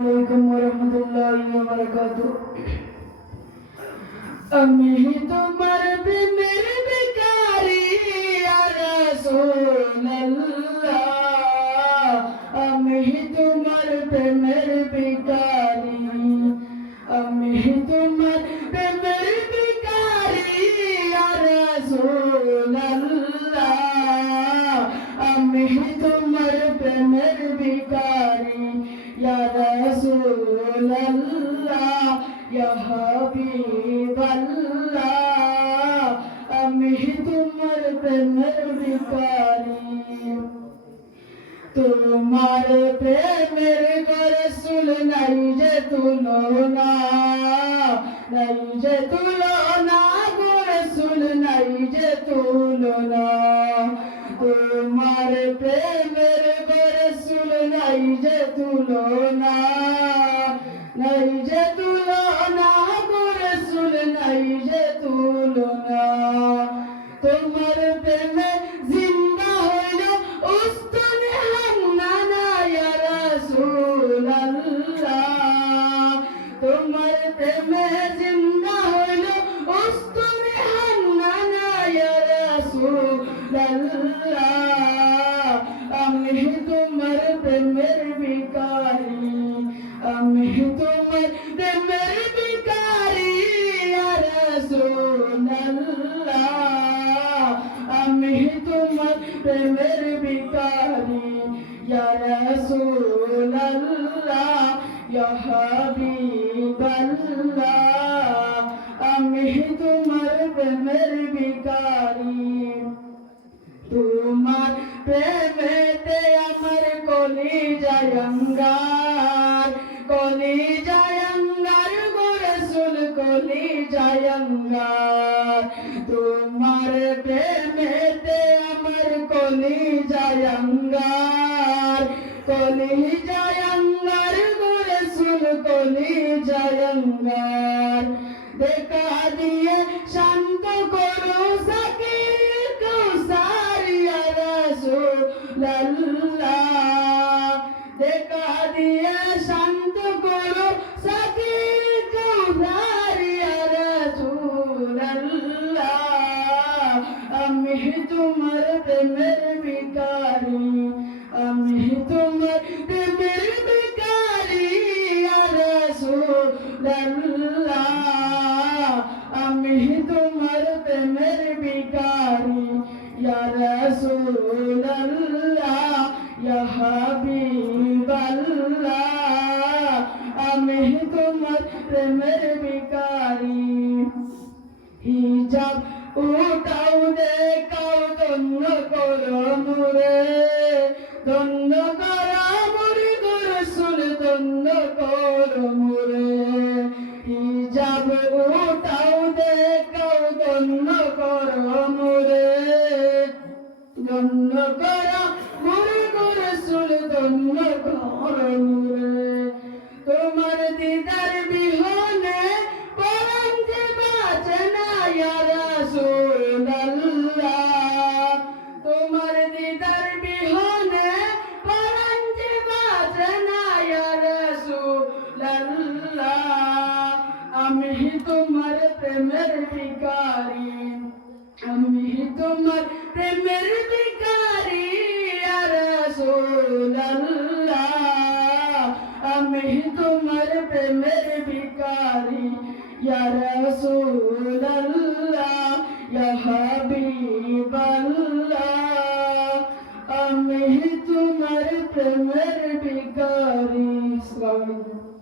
वालेकुम वरहमतुल्लाहि वबरकातुह। আমি তোমার প্রেমের ভিখারি ইয়া রাসূলুল্লাহ, আমি তোমার প্রেমের ভিখারি, আমি তোমার প্রেমের ভিখারি ইয়া রাসূলুল্লাহ, আমি তোমার প্রেমের ভিখারি ইয়া রাসূলুল্লাহ, ইয়া হাবিবাল্লাহ, আমি তোমার প্রেমের ভিখারি। তোমার প্রেমের রাসূল নাই যে তুলনা, নাই যে তুলনা গো রাসূল, নাই যে তুলনা। তোমার প্রেমের রাসূল নাই যে তুলনা, নাই যে তুলনা গো রাসূল, নাই যে তুলনা। তোমার প্রেমে জিন্দা হইল উস্তাদ হান্নানা ইয়া রাসূলুল্লাহ, তোমার প্রেমে জিন্দা হইল উস্তাদ হান্নানা ইয়া রাসূলুল্লাহ, আমি তোমার প্রেমের ভিখারি, আমি তোমার প্রেমের ভিখারি ইয়া রাসূলুল্লাহ, আমি তোমার প্রেমের ভিখারি ইয়া রাসূলুল্লাহ, ইয়া হাবিবাল্লাহ, আমি তোমার প্রেমের ভিখারি। তোমার প্রেমেতে আমার কলিজায় অঙ্গার, কলিজায় অঙ্গার গো রাসূল, কলিজায় অঙ্গার। তোমার প্রেমেতে আমার কলিজায় অঙ্গার, কলিজায় অঙ্গার গো রাসূল, কলিজায় অঙ্গার। দেখা দিয়ে শান্ত করো সাকির কৌসার ইয়া রাসূলুল্লাহ, দেখা দিয়ে শান্ত করো সাকির কৌসার ইয়া রাসূলুল্লাহ, আমি তোমার প্রেমের ভিখারি, আমি তোমার প্রেমের ভিখারি ইয়া রাসূলুল্লাহ, আমি তোমার প্রেমের ভিখারি ইয়া রাসূলুল্লাহ, ইয়া হাবিবাল্লাহ, আমি তোমার প্রেমের ভিখারি। হিজাব উঠাও দেখাও ধন্য করো মোরে, ধন্য করো মোরে গো রাসূল, ধন্য করো মোরে। হিজাব উঠাও দেখাও ধন্য করো মোরে, ধন্য করো মোরে গো রাসূল, ধন্য করো মোরে। তোমার দিদার বিহনে পরাণ যে বাঁচে না ইয়া রাসূলুল্লাহ, তোমার দিদার বিহনে পরাণ যে বাঁচে না ইয়া রাসূলুল্লাহ, আমি তোমার প্রেমের ভিখারি, আমি তোমার প্রেমের ভিখারি ইয়া রাসূলুল্লাহ, আমি তোমার প্রেমের ভিখারি ইয়া রাসূলুল্লাহ, ইয়া হাবিবাল্লাহ, আমি তোমার প্রেমের ভিখারি। আসসালামু আলাইকুম।